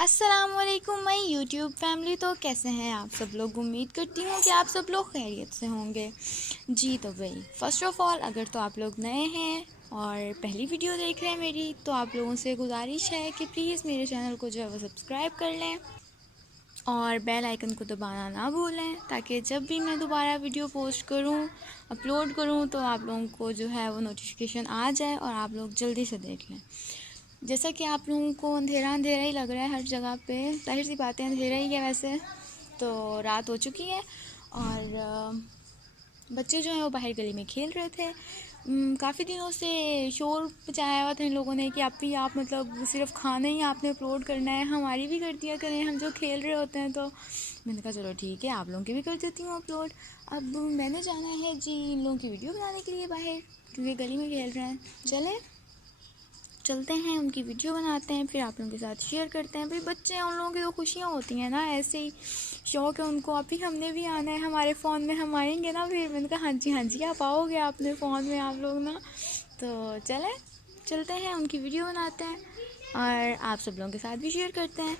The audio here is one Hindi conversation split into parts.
अस्सलामुअलैकुम माई यूट्यूब फैमिली। तो कैसे हैं आप सब लोग? उम्मीद करती हूँ कि आप सब लोग खैरियत से होंगे। जी तो भाई, फ़र्स्ट ऑफ़ ऑल अगर तो आप लोग नए हैं और पहली वीडियो देख रहे हैं मेरी, तो आप लोगों से गुजारिश है कि प्लीज़ मेरे चैनल को जो है वो सब्सक्राइब कर लें और बेल आइकन को दबाना ना भूलें, ताकि जब भी मैं दोबारा वीडियो पोस्ट करूं, अपलोड करूं, तो आप लोगों को जो है वो नोटिफिकेशन आ जाए और आप लोग जल्दी से देख लें। जैसा कि आप लोगों को अंधेरा अंधेरा ही लग रहा है हर जगह पे, जाहिर सी बातें अंधेरा ही है वैसे तो। रात हो चुकी है और बच्चे जो हैं वो बाहर गली में खेल रहे थे। काफ़ी दिनों से शोर मचाया हुआ था इन लोगों ने कि आप मतलब सिर्फ खाना ही आपने अपलोड करना है, हमारी भी कर दिया करें, हम जो खेल रहे होते हैं। तो मैंने कहा चलो ठीक है, आप लोगों की भी कर देती हूँ अपलोड। अब मैंने जाना है जी इन लोगों की वीडियो बनाने के लिए बाहर, क्योंकि गली में खेल रहे हैं। चलते हैं, उनकी वीडियो बनाते हैं, फिर आप लोगों के साथ शेयर करते हैं। भाई बच्चे हैं, उन लोगों की तो खुशियाँ होती हैं ना, ऐसे ही शौक़ है उनको। अभी हमने भी आना है, हमारे फ़ोन में हम आएंगे ना। फिर मैंने कहा हाँ जी आप आओगे अपने फ़ोन में आप लोग ना। तो चलते हैं, उनकी वीडियो बनाते हैं और आप सब लोगों के साथ भी शेयर करते हैं।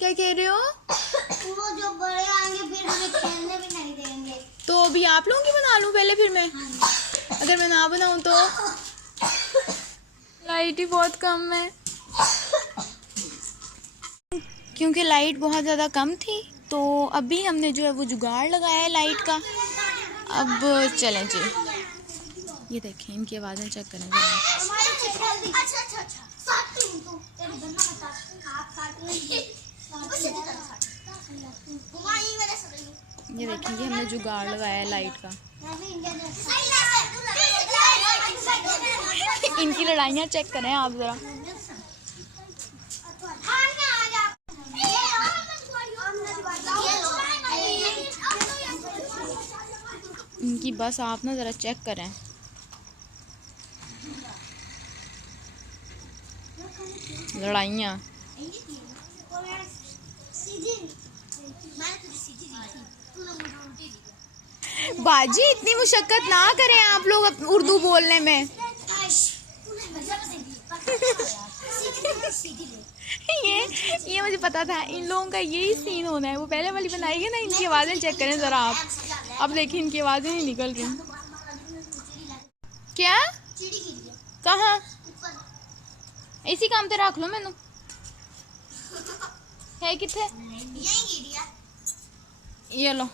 क्या कह रहे हो? वो जो बड़े आएंगे फिर हमें खेलने भी नहीं देंगे। तो अभी आप लोगों की बना लूँ पहले, फिर मैं? अगर मैं ना बनाऊँ तो? लाइट ही बहुत कम है, क्योंकि लाइट बहुत ज़्यादा कम थी। तो अभी हमने जो है वो जुगाड़ लगाया है लाइट का। अब चलें जी, ये देखें, इनकी आवाज़ें चेक करें। ये देखें, ये हमने जुगाड़ लगाया है लाइट का। इनकी लड़ाइयाँ चेक करें आप ज़रा। इनकी बस आप ना ज़रा चेक करें। लड़ाइयाँ। बाजी इतनी मुशक्कत ना करें आप लोग उर्दू बोलने में। ये मुझे पता था इन लोगों का यही सीन होना है। वो पहले वाली बनाई है ना, इनकी आवाज़ें चेक करें ज़रा आप। अब देखिए इनकी आवाज़ें नहीं निकल रही। क्या? कहाँ? इसी काम पे रख लो मैनू है किथे? ये लो।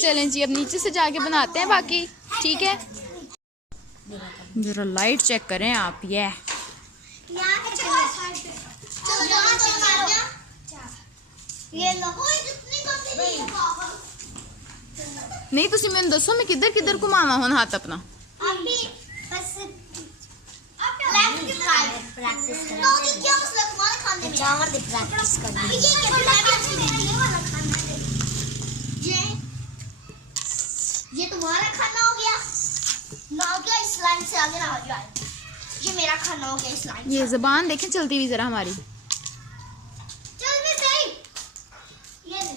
चलें जी, अब नीचे से जाके बनाते हैं बाकी, ठीक है? जरा लाइट चेक करें आप। ये नहीं, तुसी मैंने दसो मैं किधर किधर घुमावा हुन हाथ अपना। ये तुम्हारा खाना हो गया ना, हो गया इस लाइन से आगे ना हो जाए। ये मेरा खाना हो गया इस लाइन। ये ज़बान देखें चलती हुई ज़रा हमारी। चल भी सही। ये ले,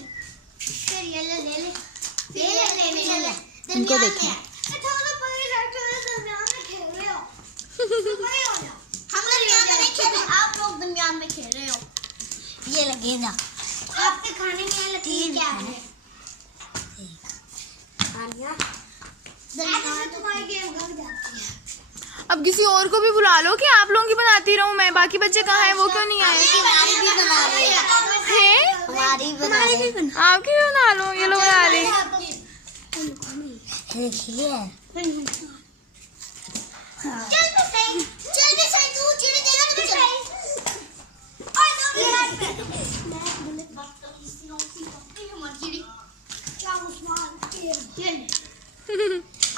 फिर ये ले ले ले इनको देखें। आप लोग दरमियान में खेल रहे हो। ये लगेगा आपके खाने में लकीर क्या है? तुम्हारी गेम घर जाती है। अब किसी और को भी बुला लो कि आप लोगों की बनाती रहूं मैं। बाकी बच्चे कहाँ हैं? वो क्यों नहीं आए? हमारी भी बना रही है। हमारी बना रही है। आपकी भी बना लो। ये लोग बना रहे। चल भी सही तू चिड़ी देगा तो चल।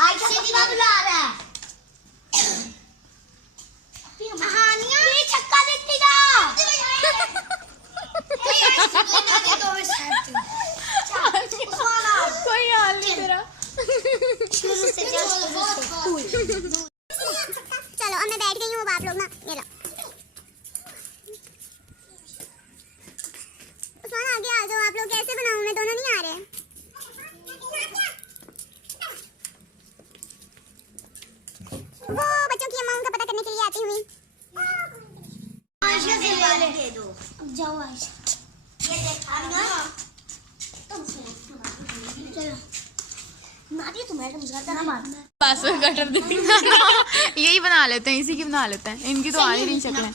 आई सीधी बात बुला रहा है। कहानियां ये छक्का देखती जा। कोई हाल नहीं तेरा। चलो अब मैं बैठ गई हूँ, अब आप लोग ना ये लो। कैसे बनाऊं मैं, दोनों नहीं आ रहे। वो बच्चों की अम्मा उनका पता करने के लिए आती हुई। आयशा से दे दो। अब जाओ आयशा, ये देखा ना तुम चलो नादिया, तुम्हारे मुझे ना मार पासवर्ड कटर यही बना लेते हैं, इसी की बना लेते हैं। इनकी तो आ ही नहीं शक्लें।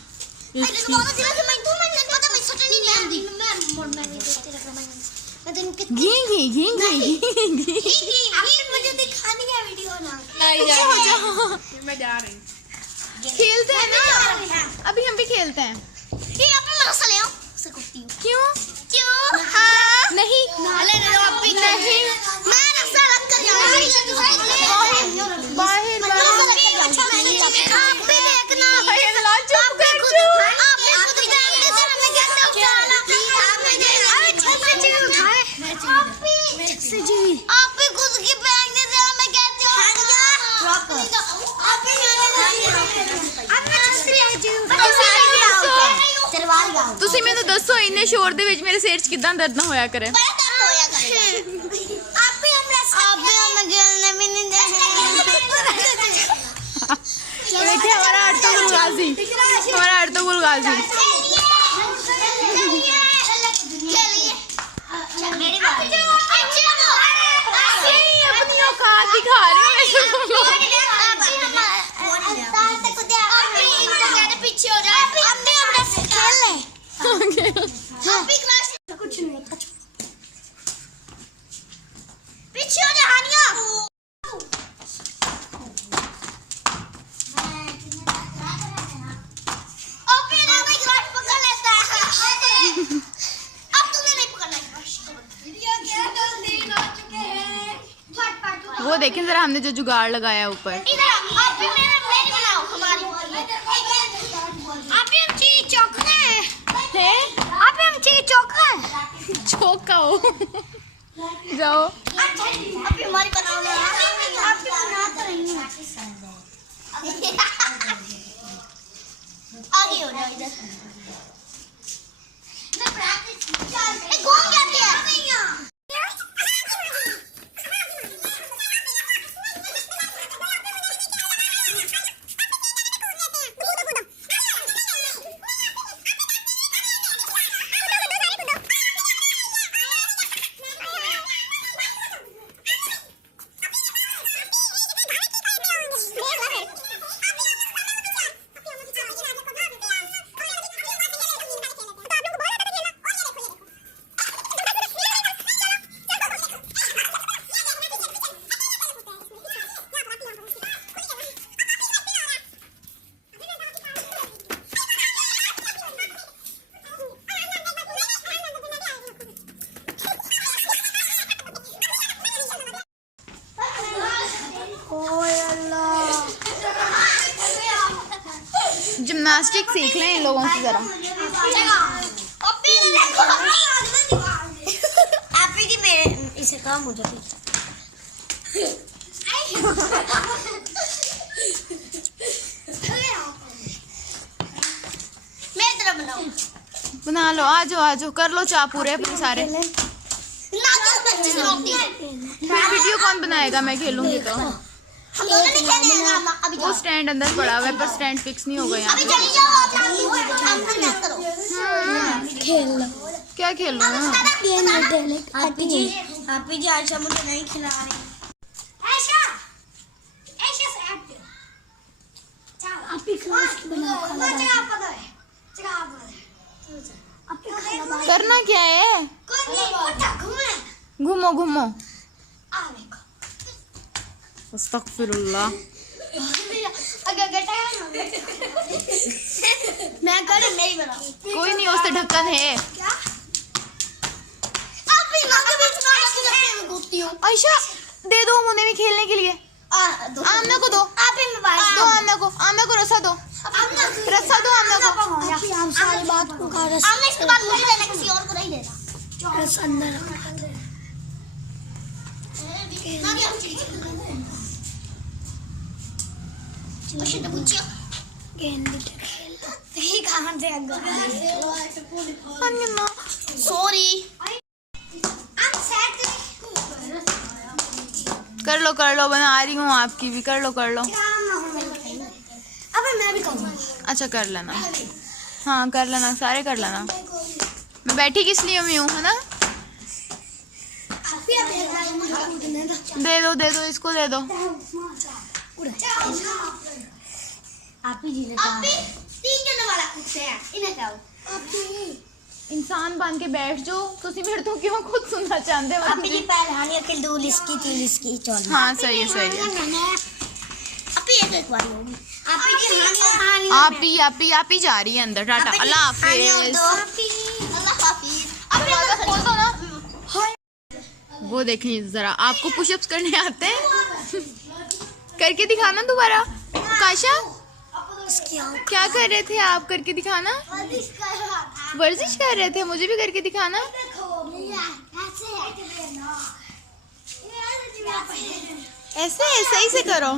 मैं जा रही खेलते हैं ना, अभी हम भी खेलते हैं। क्यों नहीं बाहर ਤੁਸੀਂ ਮੈਨੂੰ ਦੱਸੋ ਇੰਨੇ ਸ਼ੋਰ ਦੇ ਵਿੱਚ ਮੇਰੇ ਸਿਰ 'ਚ ਕਿਦਾਂ ਦਰਦ ਨਾ ਹੋਇਆ ਕਰੇ। देखिए हमारा अर्तुगरुल गाजी, हमारा अर्तुगरुल गाजी। अपनी औकात दिखा रहे हो पीछे हो जाए कुछ नहीं, पीछे हो जा हानिया। वो देखें जरा हमने जो जुगाड़ लगाया ऊपर। चौका हो जाओ अभी हमारी बनाओ ना, आप भी बना तो रही हो। आगे हो जाओ इधर। घूम जाती है। जिम्नास्टिक सीख लें इन लोगों से जरा। आप ही मेरे इसे काम हो जाती। मेरी तरह बनाओ। बना लो, आ जाओ कर लो चाप पूरे अपने सारे। फिर वीडियो कौन बनाएगा, मैं खेलूंगी तो। हम दोनों नहीं खेलेंगे ना, अभी वो स्टैंड अंदर पड़ा हुआ है पर स्टैंड फिक्स नहीं होगा यहाँ अभी पे। चली जाओ आप करो। खेल लो। क्या खेल रहे हो? आप जी आयशा मुझे नहीं खिला रही। आयशा ऐसे से आप आप ही क्लास बनाओ, खाना करना क्या है? घूमो घूमो। अस्तगफिरुल्लाह। मैं करे नहीं बनाऊं। कोई नहीं, उससे ढक्कन है। आयशा दे दो मुझे भी खेलने के लिए। आमना को दो, आमना को रस्सा दो, रस्सा दो आमना को। हम सारी बात को का रस इसके बाद मुझे देना, किसी और को नहीं देना। रस अंदर गेंद खेल कहाँ से अन्यमा सॉरी कर लो, बना रही हूँ आपकी भी, कर लो कर लो। अब मैं भी करूँगा। अच्छा कर लेना, हाँ कर लेना, सारे कर लेना। मैं बैठी किस लिए हुई हूँ, है ना। दे दो इसको, दे दो। आप ही जी लेता है। 3 जन वाला कुत्ते हैं, इन्हें क्या हो? इंसान बन के बैठ जाओ, तुसी मेरे तो क्यों खुद सुनना चाहते हो। आप ही पैर हानि अकेले दो लिस्की 3 लिस्की चल। हाँ सही है सही है। आप ही एक बार होगी। आप ही हानि आप ही जा रही है अंदर। टाटा, अल्लाह हाफिज। अल्लाह हाफिज। दरवाजा खोल दो ना। वो देखिए जरा, आपको पुशअप्स करने आते हैं? करके दिखाना दोबारा। काशा क्या कर रहे थे आप, करके दिखाना। वर्जिश कर रहे थे, मुझे भी करके दिखाना। ऐसे सही से करो।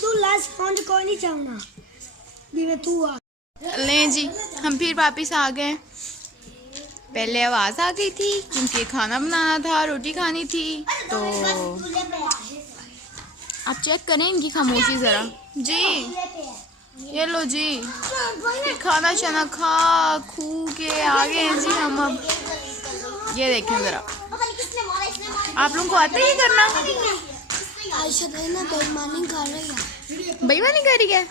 तू लास्ट फोन कोई नहीं चाहना दिवे तू आ। ले जी, हम फिर वापिस आ गए। पहले आवाज़ आ गई थी क्योंकि खाना बनाना था, रोटी खानी थी। तो आप चेक करें इनकी खामोशी ज़रा। जी ये लो जी, फिर खाना शाना खा खू के आ गए हैं जी हम। अब ये देखें ज़रा, आप लोगों को आता है ये करना? आयशा ना बेईमानी कर रही है। बेईमानी कर रही है?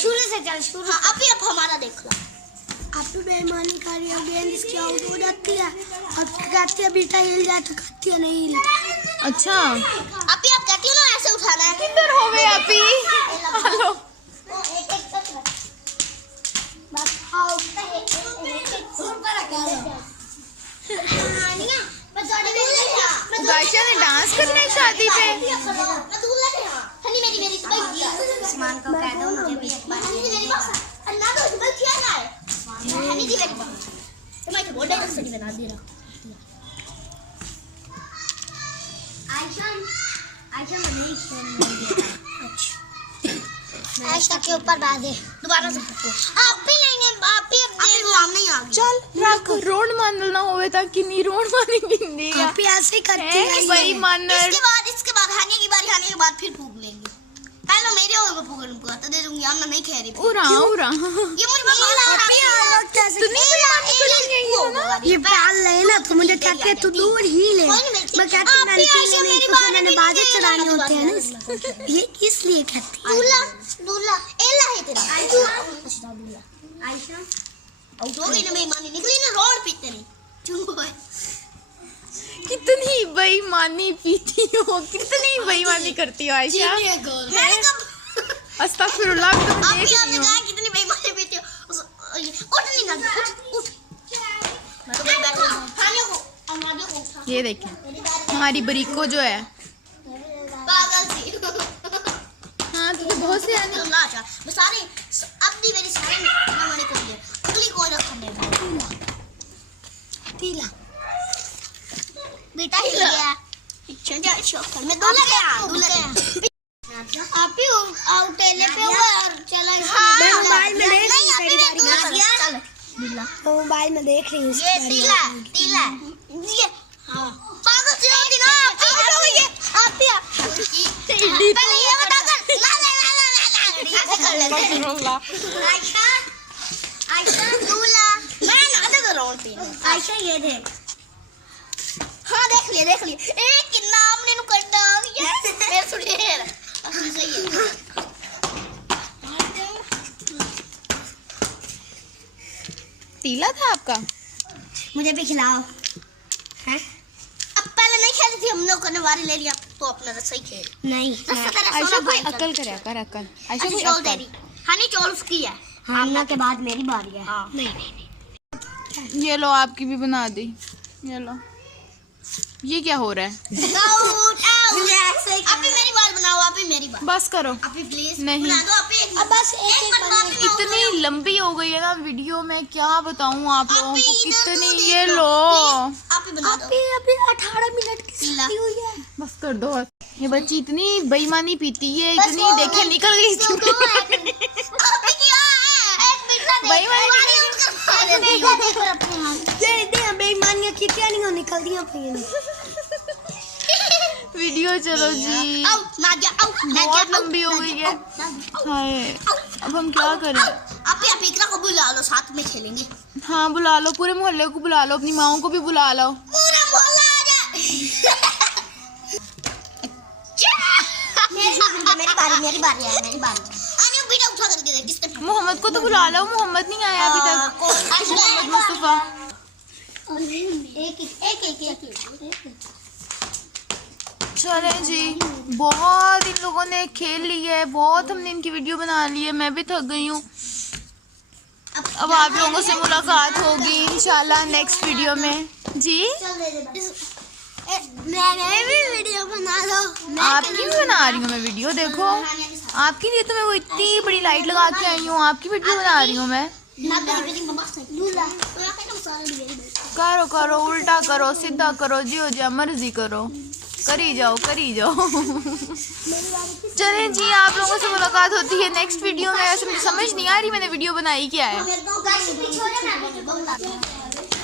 शुरू से चल, शुरू। हाँ, अब हमारा देख लो। आप भी बेईमानी कर रही हो, गेंद इसकी आउट हो जाती है। अब कहती है बेटा हिल जाए तो कहती है नहीं हिलता। अच्छा आप कहती हो ना ऐसे उठाना है। किधर हो गए आप ही? हेलो बस गायशा ने डांस करना है शादी पे। उस्मान को कह दो मुझे भी एक बार मेरी बात अन्ना तो जबल किया ना है हनी दी मेरी बात तो मैं तो बोल रहा हूं बना दे रहा। आयशा नहीं खेल। अच्छा आयशा के ऊपर बांधे दोबारा से। आप भी नहीं आप ही अब नहीं आ। चल रख, रोड मानल ना होवे ता किन्नी रोड मानी बिंदी है। आप ही ऐसे ही करती है भाई मानर। इसके बाद हानि की बारी, हानि के बाद फिर फूक लेंगे। पहले मेरे होगा फूकने तो दे दूंगी। हम नहीं कह रही उरा ये मुझे कैसे ये पाल ले ना तो मुझे कहते हैं तू दूर ही ले। मैं कहती हूं नहीं तो मैंने बाजे चलाने होते हैं ना, ये इसलिए कहती है। दूल्हा दूल्हा एला है तेरा आयशा आउट हो गई ना। बेईमानी निकली ना रोड पे तेरी चुप है। कितनी बेईमानी पीती हो, कितनी बेईमानी करती हो आयशा। अस्तगफिरुल्लाह, तो मैं देख रही हूं कितनी बेईमानी पीती हो। उठ नहीं ना उठ। मैं तो बैठा हूं खाने को अमादे को उठा। ये देखें हमारी बरीको जो है पागल सी। हाँ तो बहुत से आने ना जा मैं सारे अपनी मेरी सारे मेमोरी को दे उंगली को रखने पीला बेटा हिल गया। चल जा शॉक में दूल्हा गया आप ही आउटेले पे और चला। मैं मोबाइल में देख रही हूं। मोबाइल में देख रही हूं। ये टीला ये हां पागल सी होगी ना। आप ही पहले ये बता कर ना आयशा दूल्हा मैं ना दे रहा हूं। आयशा ये देख। हाँ देख लिए एक कितना हमने नु करना ये मेरे सुनेर सही है। तीला था आपका, मुझे भी खिलाओ हैं। अब पहले नहीं खेली थी हमने करने वाली ले लिया तो अपना तो सही खेल नहीं। आयशा कोई अकल करे कर अकल। आयशा कोई अकल। हनी चोल उसकी है। हमना के बाद मेरी बारी है। हाँ। नहीं ये लो आपकी भी बना दी। ये लो, ये क्या हो रहा है? आप ही मेरी बात बनाओ। आप ही मेरी बात बस करो। आप ही प्लीज नहीं बना दो। आप ही बस एक इतनी लंबी हो गई है ना वीडियो, में क्या बताऊं आप लोगों को कितनी। ये लो आप ही बना दो। अभी 18 मिनट की हुई है। बस कर दो बस। ये बच्ची इतनी बेईमानी पीती है, इतनी देखे निकल गई बेईमानियां खिंचिया नहीं निकल दिया वीडियो। चलो जी बहुत लंबी हो गई है। हाय अब हम क्या करें? आप इकरा को बुला लो, साथ में खेलेंगे। हाँ बुला लो, पूरे मोहल्ले को बुला लो, अपनी माओ को भी बुला लो। पूरा मोहल्ला आ जा। मेरी बारी है। आने बेटा उठा कर दे किसने? मोहम्मद को तो बुला लो, मोहम्मद नहीं आया अभी तक। मोहम्मद मुस्तफा। एक। चलें जी, बहुत इन लोगों ने खेल ली है, बहुत हमने इनकी वीडियो बना ली है, मैं भी थक गई हूँ। अब आप लोगों से मुलाकात होगी इंशाल्लाह नेक्स्ट वीडियो में। जी मैं भी वीडियो बना लो। आपकी भी बना रही हूँ मैं वीडियो, देखो आपके लिए तो मैं वो इतनी बड़ी लाइट लगा के आई हूँ, आपकी वीडियो बना रही हूँ मैं। करो उल्टा करो, सीधा करो, जो मर्जी करो, करी जाओ। चलें जी, आप लोगों से मुलाकात होती है नेक्स्ट वीडियो में। वैसे मुझे समझ नहीं आ रही मैंने वीडियो बनाई क्या है।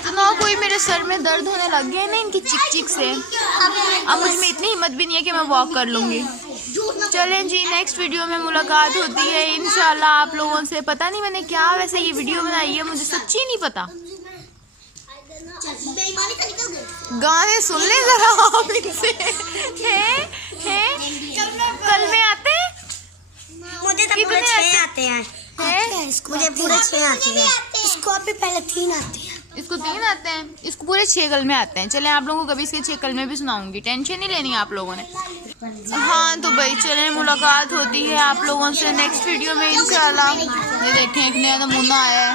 तो ना कोई मेरे सर में दर्द होने लग गया है ना इनकी चिक से। अब मुझ में इतनी हिम्मत भी नहीं है कि मैं वॉक कर लूँगी। चलें जी, नेक्स्ट वीडियो में मुलाकात होती है इंशाल्लाह आप लोगों से। पता नहीं मैंने क्या वैसे ये वीडियो बनाई है, मुझे सच्ची नहीं पता। गाने सुन ले जरा आप इनसे। हैं कलमे आते हैं? मुझे तो पूरे 6 आते हैं। मुझे पूरे 6 आते हैं। इसको अभी पहले 3 आते हैं। इसको 3 आते हैं, इसको पूरे 6 कलमे आते हैं। चलें आप लोगों को कभी इसके 6 कलमे भी सुनाऊंगी, टेंशन नहीं लेनी आप लोगों ने। हाँ तो भाई चलें, मुलाकात होती है आप लोगों से नेक्स्ट वीडियो में इंशाल्लाह। ये देखें एक नया नमूना आया है,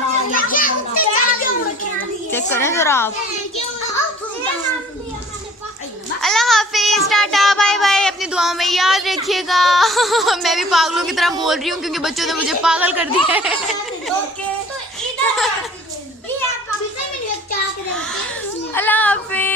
चेक करें जरा आप। अल्लाह हाफिज, टाटा बाय बाय, अपनी दुआओं में याद रखिएगा। मैं भी पागलों की तरह बोल रही हूँ क्योंकि बच्चों ने मुझे पागल कर दिया है। अल्लाह हाफिज।